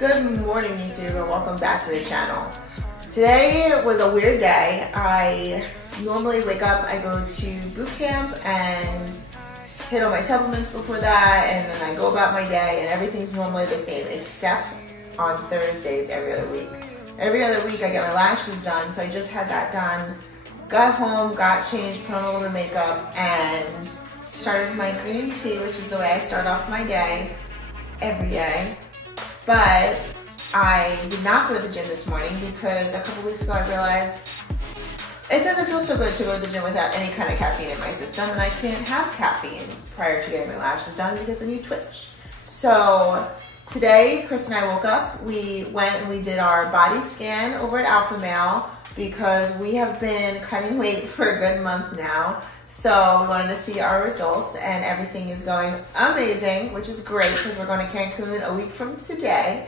Good morning, YouTube, and welcome back to the channel. Today was a weird day. I normally wake up, I go to boot camp and hit all my supplements before that, and then I go about my day, and everything's normally the same except on Thursdays every other week. Every other week I get my lashes done, so I just had that done. Got home, got changed, put on a little bit of makeup, and started my green tea, which is the way I start off my day, every day. But I did not go to the gym this morning because a couple weeks ago I realized it doesn't feel so good to go to the gym without any kind of caffeine in my system, and I can't have caffeine prior to getting my lashes done because then you twitch. So today, Kristen and I woke up, we went and we did our body scan over at Alpha Male because we have been cutting weight for a good month now. So we wanted to see our results, and everything is going amazing, which is great because we're going to Cancun a week from today.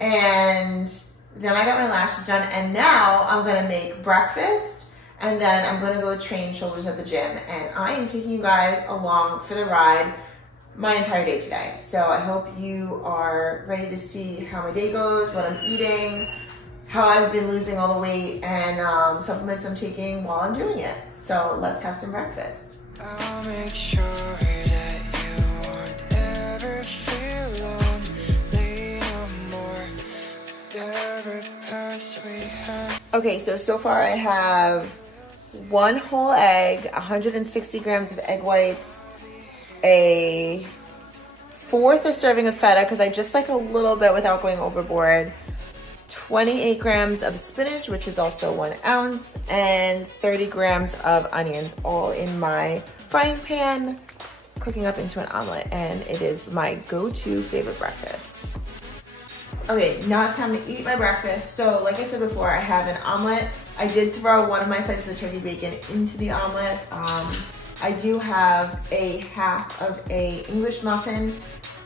And then I got my lashes done, and now I'm going to make breakfast, and then I'm going to go train shoulders at the gym. And I am taking you guys along for the ride my entire day today. So I hope you are ready to see how my day goes, what I'm eating, how I've been losing all the weight, and supplements I'm taking while I'm doing it. So let's have some breakfast. I'll make sure that you won't ever feel lonely no more. Every pass we have. Okay, so far I have 1 whole egg, 160 grams of egg whites, a 1/4 serving of feta because I just like a little bit without going overboard, 28 grams of spinach, which is also 1 ounce, and 30 grams of onions, all in my frying pan, cooking up into an omelet, and it is my go-to favorite breakfast. Okay, now it's time to eat my breakfast. So like I said before, I have an omelet. I did throw one of my slices of turkey bacon into the omelet. I do have a half of a English muffin,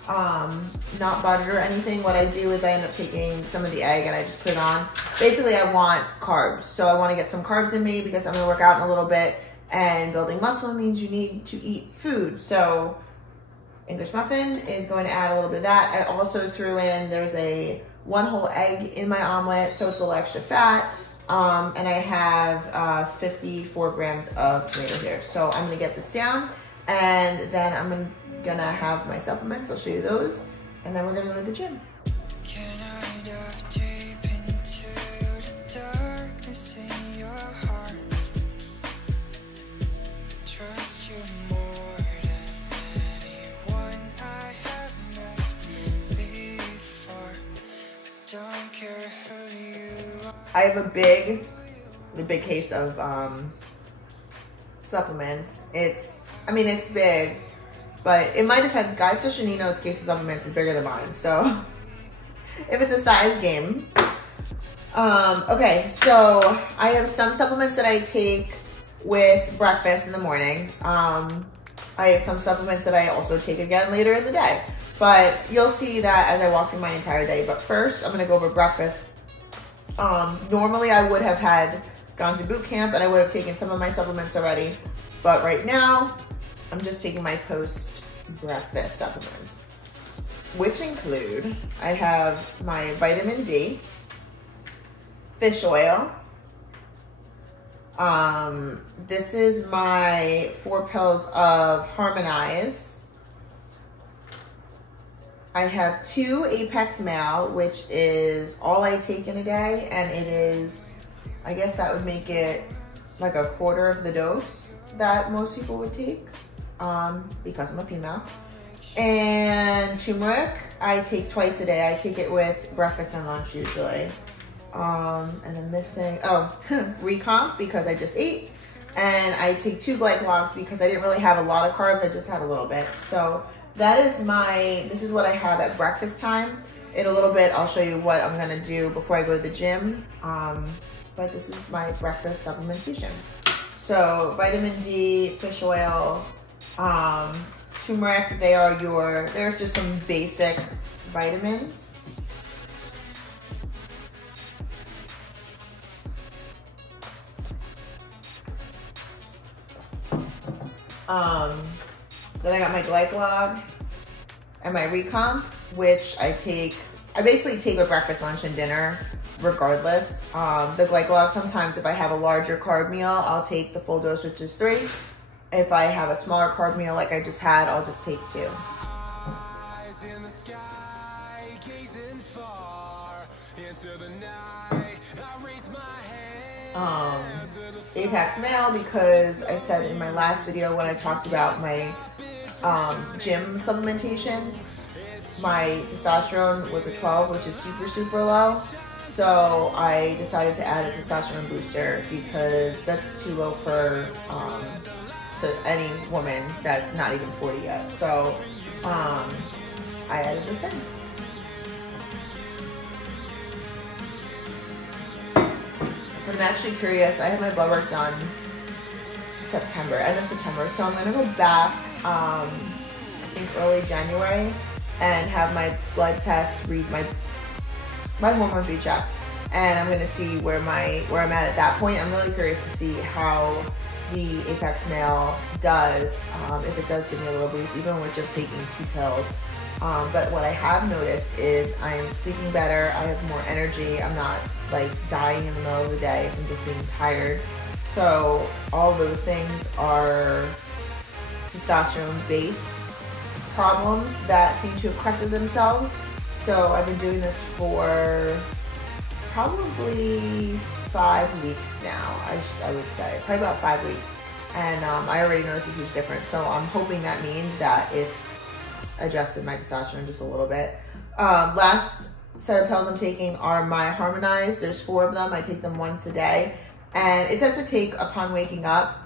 not buttered or anything. What I do is I end up taking some of the egg and I just put it on. Basically, I want carbs. So I want to get some carbs in me because I'm going to work out in a little bit, and building muscle means you need to eat food. So English muffin is going to add a little bit of that. I also threw in, there's a 1 whole egg in my omelet, so it's a little extra fat. And I have 54 grams of tomato here. So I'm gonna get this down, and then I'm gonna have my supplements. I'll show you those, and then we're gonna go to the gym. Can I dive deep into the darkness in your heart? Trust you more than anyone I have met before. Don't care who you are. I have a big case of supplements. It's big, but in my defense, Guy Soshanino's case of supplements is bigger than mine. So if it's a size game. Okay, so I have some supplements that I take with breakfast in the morning. I have some supplements that I also take again later in the day. But you'll see that as I walk through my entire day. But first, I'm gonna go over breakfast. Normally I would have gone to boot camp and I would have taken some of my supplements already. But right now, I'm just taking my post-breakfast supplements, which include, I have my vitamin D, fish oil. This is my 4 pills of Harmonize. I have 2 Apex Mal, which is all I take in a day, and it is, I guess that would make it like a 1/4 of the dose that most people would take, because I'm a female. And turmeric, I take twice a day. I take it with breakfast and lunch usually. And I'm missing, Recomp, because I just ate. And I take 2 glycologs because I didn't really have a lot of carbs, I just had a little bit. So that is this is what I have at breakfast time. In a little bit, I'll show you what I'm gonna do before I go to the gym. But this is my breakfast supplementation. So vitamin D, fish oil, turmeric, there's just some basic vitamins. Then I got my glycolog and my Recomp, which I take I basically take a breakfast, lunch, and dinner regardless. The glycolog, sometimes if I have a larger carb meal, I'll take the full dose, which is 3. If I have a smaller carb meal like I just had, I'll just take 2. Eyes in the sky, gazing far into the night. I raise my hand to the Apex Male, because I said in my last video when I talked about my gym supplementation, my testosterone was a 12, which is super low. So I decided to add a testosterone booster because that's too low for any woman that's not even 40 yet. So I added this in. I'm actually curious. I had my blood work done September, end of September. So I'm gonna go back, I think early January, and have my blood test, read my hormones recheck, and I'm gonna see where I'm at that point. I'm really curious to see how the Apex Male does, if it does give me a little boost, even with just taking 2 pills. But what I have noticed is I am sleeping better. I have more energy. I'm not like dying in the middle of the day from just being tired. So all those things are testosterone-based problems that seem to have corrected themselves. So I've been doing this for probably 5 weeks now, I would say. Probably about 5 weeks. And I already noticed a huge difference. So I'm hoping that means that it's adjusted my testosterone just a little bit. Last set of pills I'm taking are my Harmonize. There's 4 of them. I take them once a day. And it says to take upon waking up.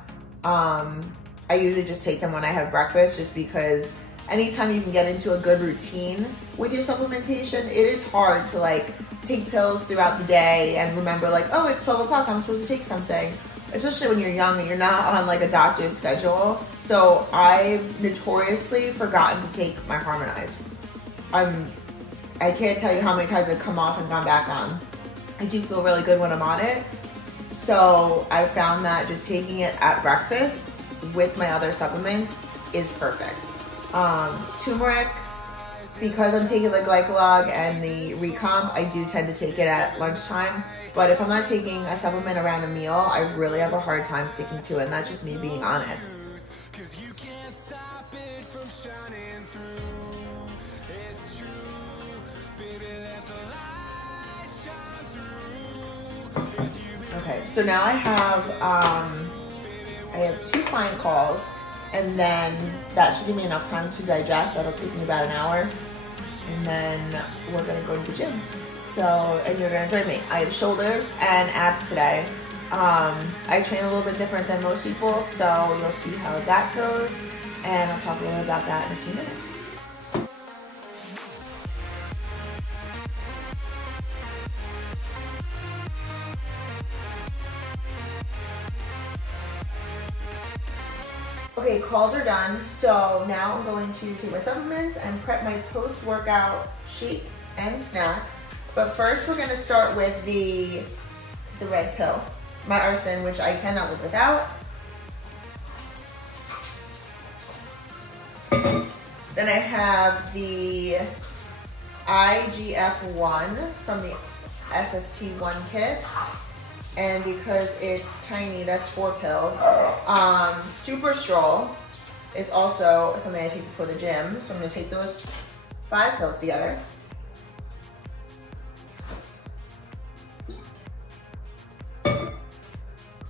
I usually just take them when I have breakfast, just because anytime you can get into a good routine with your supplementation, it is hard to like take pills throughout the day and remember like, oh, it's 12 o'clock, I'm supposed to take something. Especially when you're young and you're not on like a doctor's schedule. So I've notoriously forgotten to take my Harmonize. I can't tell you how many times I've come off and gone back on. I do feel really good when I'm on it. So I found that just taking it at breakfast with my other supplements is perfect. Turmeric, because I'm taking the glycolog and the recomp, I do tend to take it at lunchtime. But if I'm not taking a supplement around a meal, I really have a hard time sticking to it, and that's just me being honest. Okay, so now I have 2 client calls, and then that should give me enough time to digest. That'll take me about an hour, and then we're gonna go to the gym. So, and you're gonna join me. I have shoulders and abs today. I train a little bit different than most people, so you'll see how that goes, and I'll talk a little bit about that in a few minutes. Okay, calls are done, so now I'm going to take my supplements and prep my post-workout shake and snack. But first we're gonna start with the red pill, my arsen, which I cannot live without. Then I have the IGF-1 from the SST1 kit. And because it's tiny, that's 4 pills. Super Stroll is also something I take before the gym. So I'm gonna take those 5 pills together.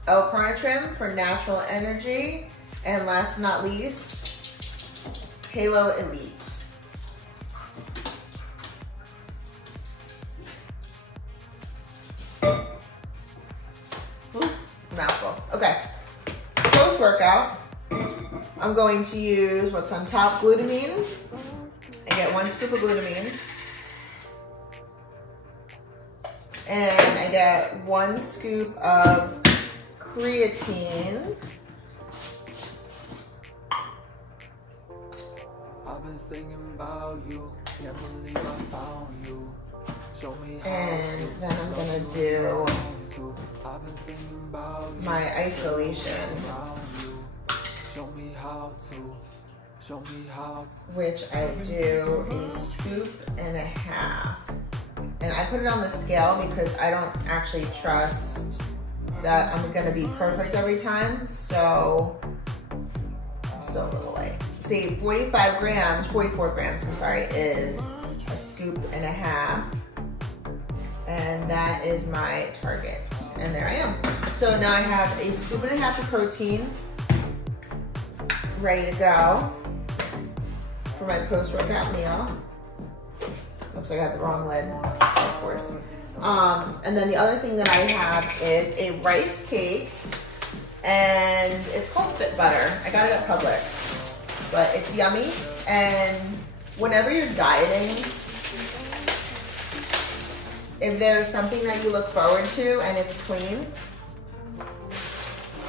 L-carnitine for natural energy. And last but not least, Halo Elite. Mouthful. Okay. Post-workout, I'm going to use what's on top, glutamine. I get 1 scoop of glutamine. And I get 1 scoop of creatine. I've been thinking about you. Can't believe I found you. Show me how. And then I'm gonna do I've been thinking about you. my isolation, Show me how to. Show me how. which I do a scoop and a half. And I put it on the scale because I don't actually trust that I'm gonna be perfect every time. So I'm still a little light. See, 44 grams, I'm sorry, is a scoop and a half. And that is my target. And there I am. So now I have a scoop and a half of protein ready to go for my post-workout meal. Looks like I have the wrong lid, of course. And then the other thing that I have is a rice cake, and it's called Fit Butter. I got it at Publix, but it's yummy. And whenever you're dieting, if there's something that you look forward to and it's clean,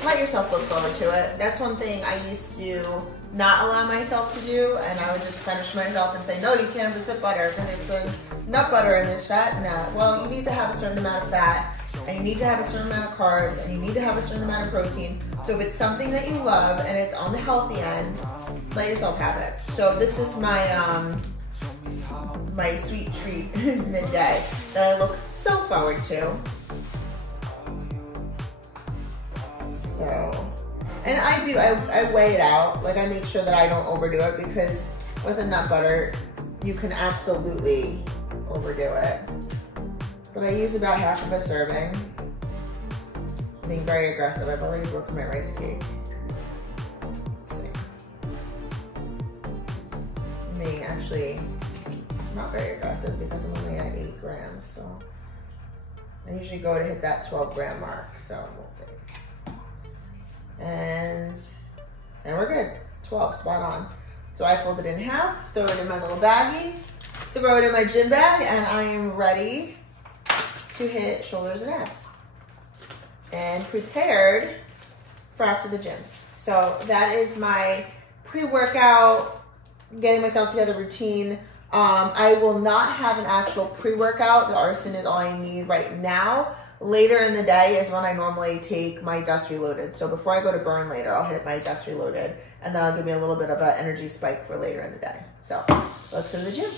let yourself look forward to it. That's one thing I used to not allow myself to do, and I would just punish myself and say, no, you can't have the Fit Butter because it's a nut butter and there's fat in that. Well, you need to have a certain amount of fat, and you need to have a certain amount of carbs, and you need to have a certain amount of protein. So if it's something that you love and it's on the healthy end, let yourself have it. So this is my my sweet treat midday that I look so forward to. So, and I weigh it out. Like, I make sure that I don't overdo it, because with a nut butter, you can absolutely overdo it. But I use about half of a serving. I'm being very aggressive. I've already broken my rice cake. Let's see. I'm being actually not very aggressive because I'm only at 8 grams. So I usually go to hit that 12 gram mark. So we'll see. And we're good. 12, spot on. So I fold it in half, throw it in my little baggie, throw it in my gym bag, and I am ready to hit shoulders and abs. And prepared for after the gym. So that is my pre-workout, getting myself together routine. I will not have an actual pre-workout. The arson is all I need right now. Later in the day is when I normally take my dust reloaded. So before I go to burn later, I'll hit my dust reloaded, and then I'll give me a little bit of an energy spike for later in the day. So let's go to the gym.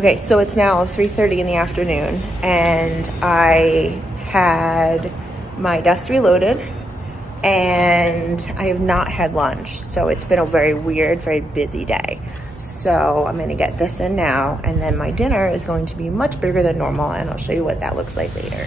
Okay, so it's now 3:30 in the afternoon, and I had my desk reloaded, and I have not had lunch. So it's been a very weird, very busy day. So I'm gonna get this in now, and then my dinner is going to be much bigger than normal, and I'll show you what that looks like later.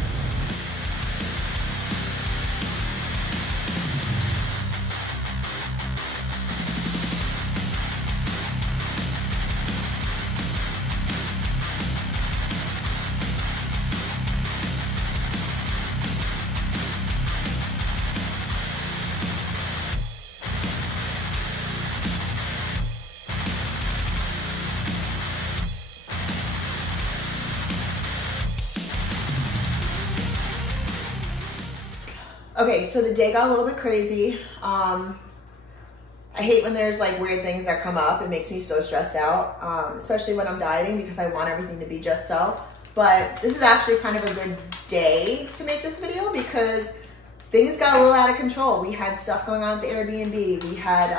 Okay, so the day got a little bit crazy. I hate when there's like weird things that come up. It makes me so stressed out, especially when I'm dieting, because I want everything to be just so. But this is actually kind of a good day to make this video because things got a little out of control. We had stuff going on at the Airbnb. We had,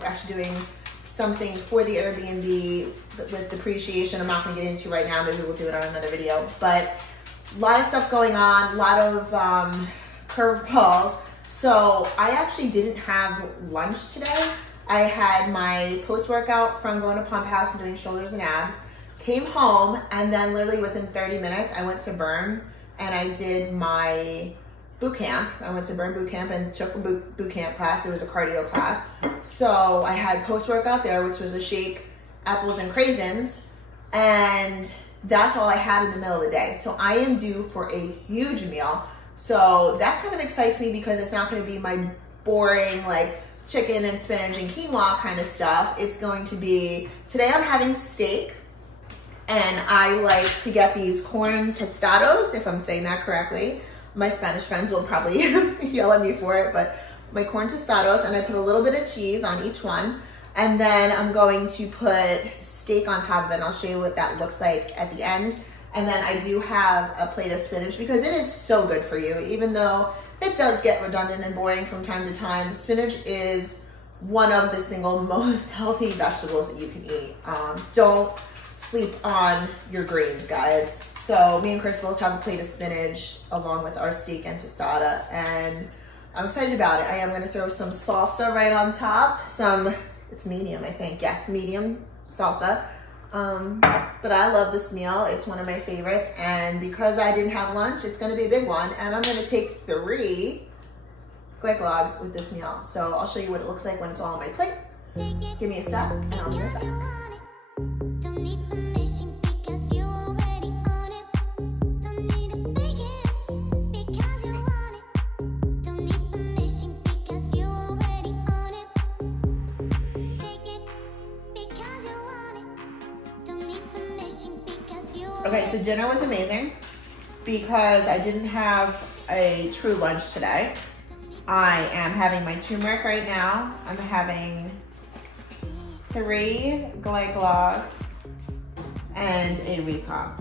we're actually doing something for the Airbnb with depreciation. I'm not gonna get into right now, maybe we'll do it on another video. But a lot of stuff going on, a lot of curveballs. So I actually didn't have lunch today. I had my post-workout from going to Pump House and doing shoulders and abs, came home, and then literally within 30 minutes, I went to Burn and I did my boot camp. I went to Burn boot camp and took a boot camp class. It was a cardio class. So I had post-workout there, which was a shake, apples and craisins, and that's all I had in the middle of the day. So I am due for a huge meal. So that kind of excites me because it's not going to be my boring like chicken and spinach and quinoa kind of stuff. It's going to be, today I'm having steak, and I like to get these corn tostados, if I'm saying that correctly. My Spanish friends will probably yell at me for it, but my corn tostados, and I put a little bit of cheese on each one, and then I'm going to put steak on top of it, and I'll show you what that looks like at the end. And then I do have a plate of spinach because it is so good for you. Even though it does get redundant and boring from time to time, spinach is one of the single most healthy vegetables that you can eat. Don't sleep on your greens, guys. So me and Chris both have a plate of spinach along with our steak and tostada, and I'm excited about it. I am gonna throw some salsa right on top. It's medium, I think. Yes, medium salsa. But I love this meal. It's one of my favorites, and because I didn't have lunch, it's gonna be a big one, and I'm gonna take 3 glycologs with this meal. So I'll show you what it looks like when it's all on my plate. Give me a sec, and I'll be right back. Okay, so dinner was amazing because I didn't have a true lunch today. I am having my turmeric right now. I'm having 3 glycologs and a recomp.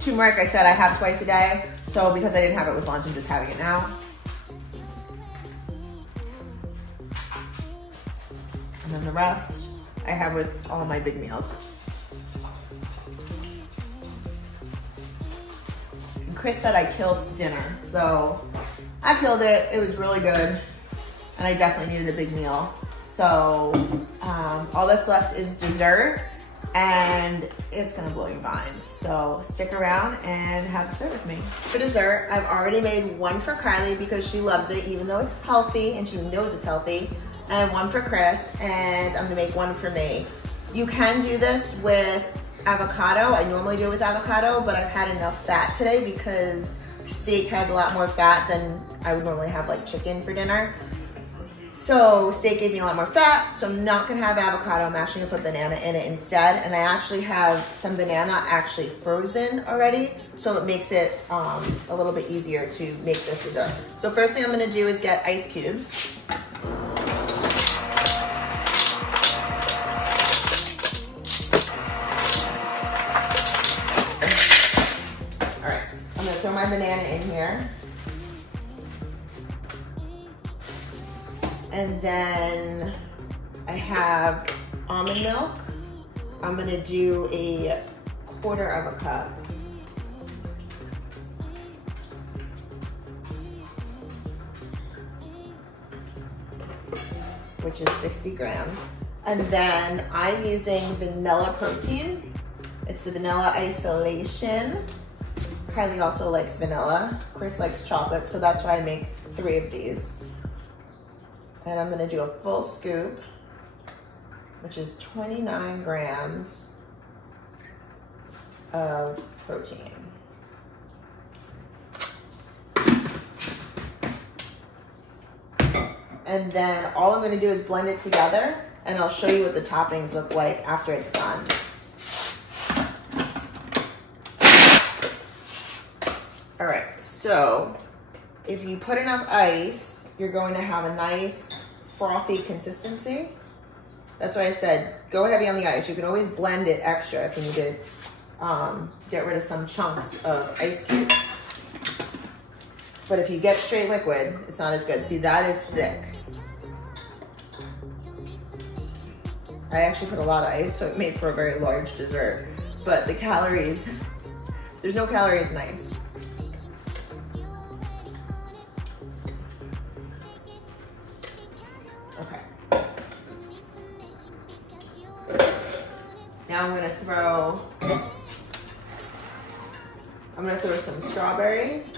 Turmeric, I said I have twice a day, so because I didn't have it with lunch, I'm just having it now. And then the rest I have with all my big meals. And Chris said I killed dinner, so I killed it. It was really good, and I definitely needed a big meal. So all that's left is dessert, and it's gonna blow your minds. So stick around and have dessert with me. For dessert, I've already made one for Kylie because she loves it, even though it's healthy and she knows it's healthy, and one for Chris, and I'm gonna make one for me. You can do this with avocado. I normally do it with avocado, but I've had enough fat today because steak has a lot more fat than I would normally have like chicken for dinner. So steak gave me a lot more fat, so I'm not gonna have avocado. I'm actually gonna put banana in it instead, and I actually have some banana actually frozen already, so it makes it a little bit easier to make this dessert. So first thing I'm gonna do is get ice cubes. Throw my banana in here. And then I have almond milk. I'm gonna do a 1/4 cup. Which is 60 grams. And then I'm using vanilla protein. It's the vanilla isolation. Kylie also likes vanilla. Chris likes chocolate, so that's why I make 3 of these. And I'm gonna do a full scoop, which is 29 grams of protein. And then all I'm gonna do is blend it together, and I'll show you what the toppings look like after it's done. All right, so if you put enough ice, you're going to have a nice frothy consistency. That's why I said, go heavy on the ice. You can always blend it extra if you need to get rid of some chunks of ice cube. But if you get straight liquid, it's not as good. See, that is thick. I actually put a lot of ice, so it made for a very large dessert. But the calories, there's no calories in ice. Okay. Now I'm gonna throw some strawberries.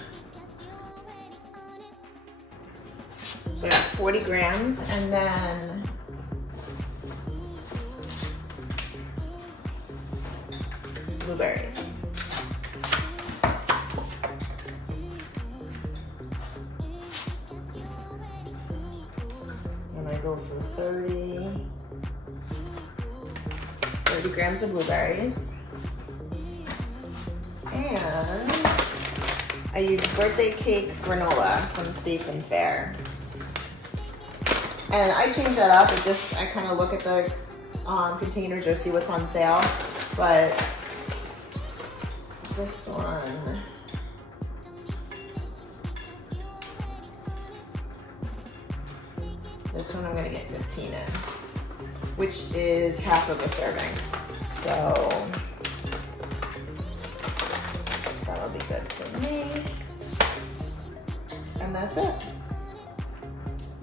So I got 40 grams, and then blueberries. And I go for 30 grams of blueberries. And I use birthday cake granola from Safe and Fair. And I change that up. I kind of look at the containers or see what's on sale. But this one, I'm gonna get 15 in, which is half of a serving. So that'll be good for me. And that's it.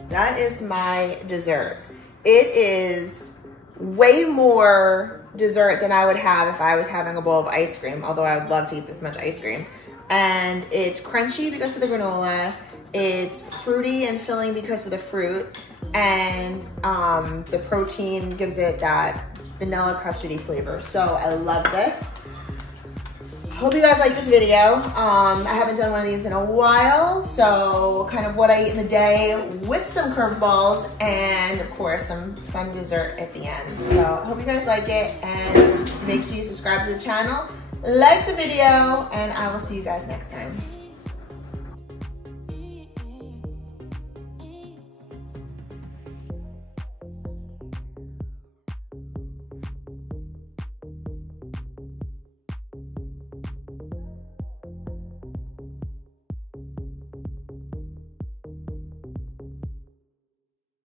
That is my dessert. It is way more dessert than I would have if I was having a bowl of ice cream, although I would love to eat this much ice cream. And it's crunchy because of the granola. It's fruity and filling because of the fruit. And the protein gives it that vanilla custardy flavor. So I love this. Hope you guys like this video. I haven't done one of these in a while, so kind of what I eat in the day with some curveballs and of course some fun dessert at the end. So I hope you guys like it, and make sure you subscribe to the channel, like the video, and I will see you guys next time.